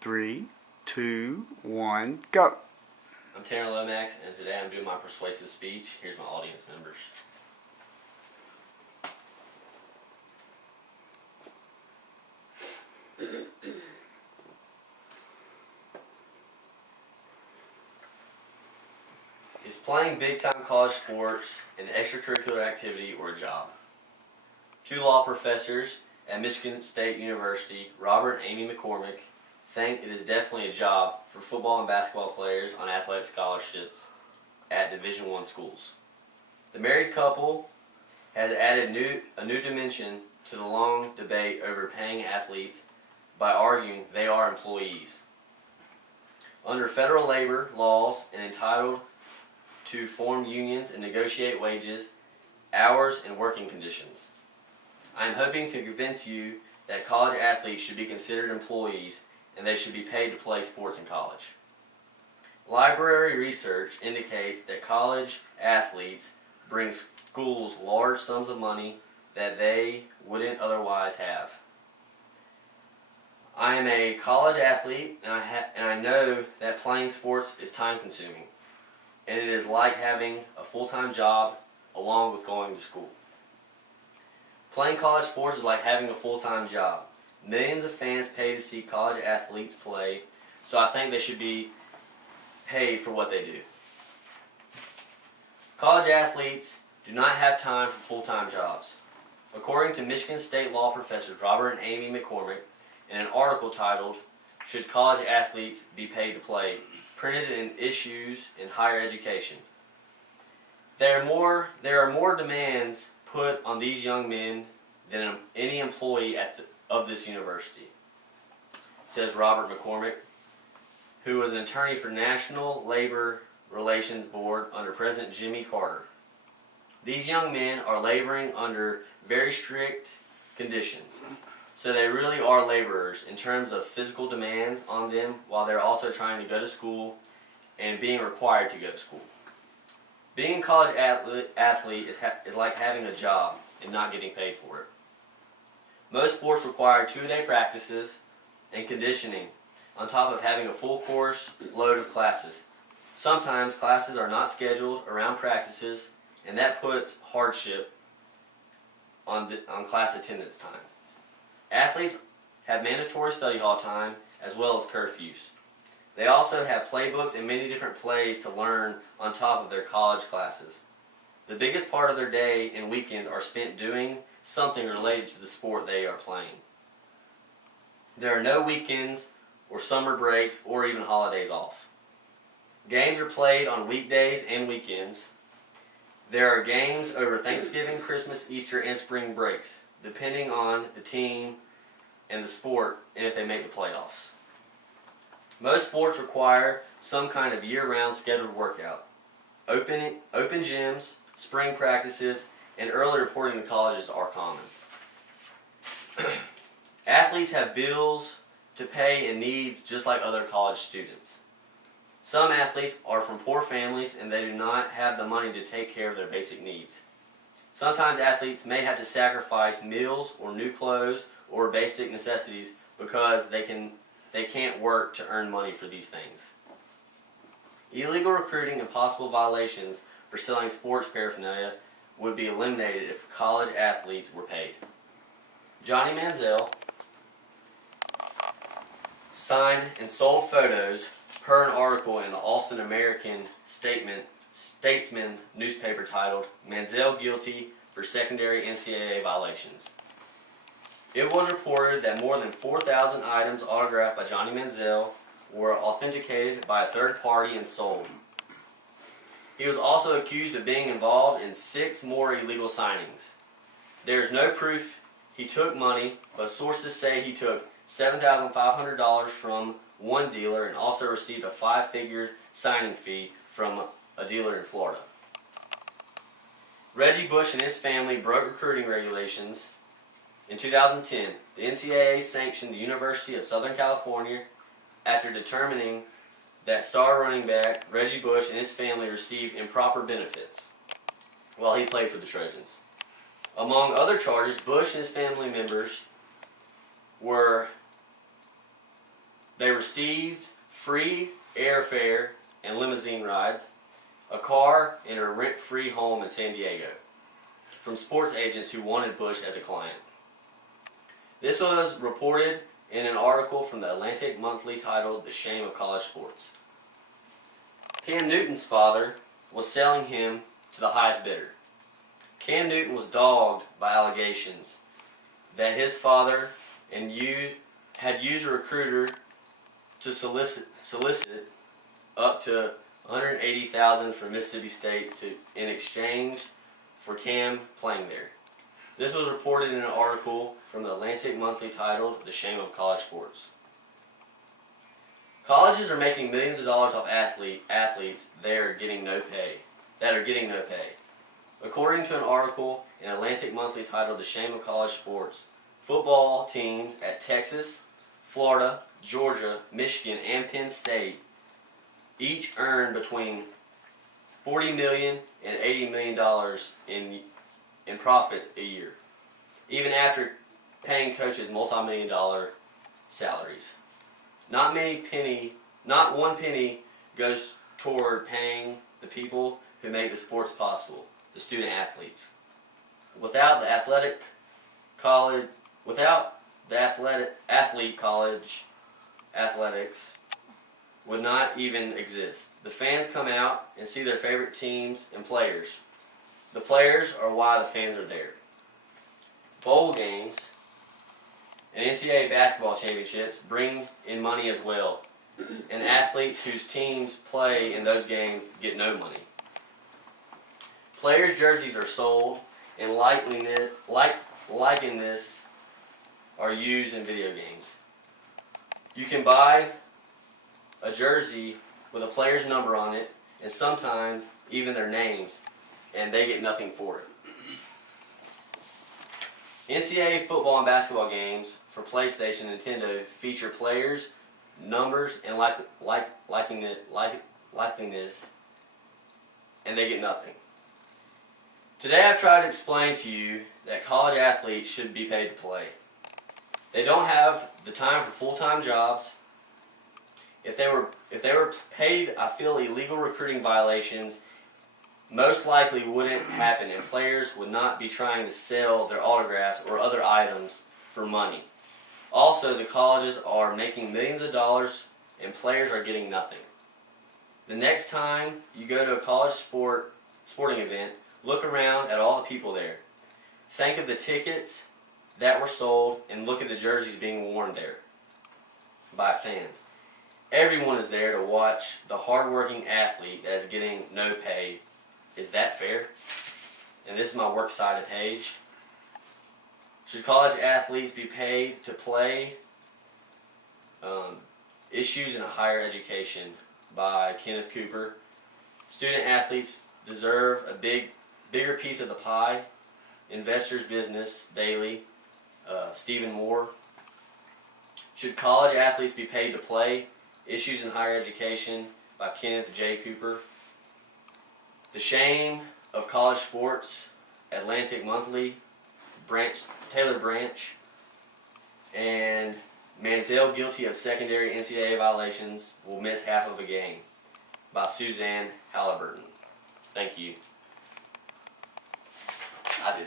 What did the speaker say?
3, 2, 1, go. I'm Tanner Lomax, and today I'm doing my persuasive speech. Here's my audience members. Is playing big-time college sports an extracurricular activity or a job? Two law professors at Michigan State University, Robert and Amy McCormick, think it is definitely a job for football and basketball players on athletic scholarships at Division I schools. The married couple has added a new dimension to the long debate over paying athletes by arguing they are employees. Under federal labor laws and entitled to form unions and negotiate wages, hours, and working conditions. I am hoping to convince you that college athletes should be considered employees and they should be paid to play sports in college. Library research indicates that college athletes bring schools large sums of money that they wouldn't otherwise have. I am a college athlete, and I know that playing sports is time-consuming, and it is like having a full-time job along with going to school. Playing college sports is like having a full-time job. Millions of fans pay to see college athletes play, so I think they should be paid for what they do. College athletes do not have time for full-time jobs. According to Michigan State law professors Robert and Amy McCormick, in an article titled, "Should College Athletes Be Paid to Play?" printed in Issues in Higher Education. There are more demands put on these young men than any employee of this university, says Robert McCormick, who was an attorney for National Labor Relations Board under President Jimmy Carter. These young men are laboring under very strict conditions, so they really are laborers in terms of physical demands on them while they're also trying to go to school and being required to go to school. Being a college athlete is like having a job and not getting paid for it. Most sports require 2-day practices and conditioning on top of having a full course load of classes. Sometimes classes are not scheduled around practices, and that puts hardship on class attendance time. Athletes have mandatory study hall time as well as curfews. They also have playbooks and many different plays to learn on top of their college classes. The biggest part of their day and weekends are spent doing something related to the sport they are playing. There are no weekends or summer breaks or even holidays off. Games are played on weekdays and weekends. There are games over Thanksgiving, Christmas, Easter, and spring breaks, depending on the team and the sport and if they make the playoffs. Most sports require some kind of year-round scheduled workout. Open gyms, spring practices, and early reporting to colleges are common. Athletes have bills to pay and needs just like other college students. Some athletes are from poor families and they do not have the money to take care of their basic needs. Sometimes athletes may have to sacrifice meals or new clothes or basic necessities because they can't work to earn money for these things. Illegal recruiting and possible violations for selling sports paraphernalia would be eliminated if college athletes were paid. Johnny Manziel signed and sold photos per an article in the Austin American Statesman newspaper titled, "Manziel Guilty for Secondary NCAA Violations." It was reported that more than 4,000 items autographed by Johnny Manziel were authenticated by a third party and sold. He was also accused of being involved in 6 more illegal signings. There is no proof he took money, but sources say he took $7,500 from one dealer and also received a 5-figure signing fee from a dealer in Florida. Reggie Bush and his family broke recruiting regulations. In 2010, the NCAA sanctioned the University of Southern California after determining that star running back Reggie Bush and his family received improper benefits while he played for the Trojans. Among other charges, Bush and his family members were They received free airfare and limousine rides, a car, and a rent-free home in San Diego from sports agents who wanted Bush as a client. This was reported in an article from the Atlantic Monthly titled "The Shame of College Sports." Cam Newton's father was selling him to the highest bidder. Cam Newton was dogged by allegations that his father had used a recruiter to solicit up to $180,000 from Mississippi State in exchange for Cam playing there. This was reported in an article from the Atlantic Monthly titled "The Shame of College Sports." Colleges are making millions of dollars off athletes that are getting no pay. According to an article in Atlantic Monthly titled "The Shame of College Sports," football teams at Texas, Florida, Georgia, Michigan, and Penn State each earn between $40 million and $80 million in profits a year, even after paying coaches multi-million-dollar salaries. Not one penny goes toward paying the people who make the sports possible, the student athletes. Without the athlete college athletics would not even exist. The fans come out and see their favorite teams and players. The players are why the fans are there. Bowl games and NCAA basketball championships bring in money as well, and athletes whose teams play in those games get no money. Players' jerseys are sold, and likeness are used in video games. You can buy a jersey with a player's number on it, and sometimes even their names, and they get nothing for it. NCAA football and basketball games for PlayStation and Nintendo feature players, numbers, and likeliness, and they get nothing. Today I've tried to explain to you that college athletes should be paid to play. They don't have the time for full-time jobs. If they were paid, I feel illegal recruiting violations most likely wouldn't happen, and players would not be trying to sell their autographs or other items for money. Also, the colleges are making millions of dollars and players are getting nothing. The next time you go to a college sporting event, look around at all the people there. Think of the tickets that were sold and look at the jerseys being worn there by fans. Everyone is there to watch the hardworking athlete that is getting no pay. Is that fair? And this is my works cited page. Should college athletes be paid to play? Issues in a Higher Education by Kenneth Cooper. Student athletes deserve a bigger piece of the pie. Investor's Business Daily, Stephen Moore. Should college athletes be paid to play? Issues in Higher Education by Kenneth J. Cooper. The Shame of College Sports, Atlantic Monthly, Taylor Branch, and Manziel guilty of secondary NCAA violations will miss half of a game by Suzanne Halliburton. Thank you. I did.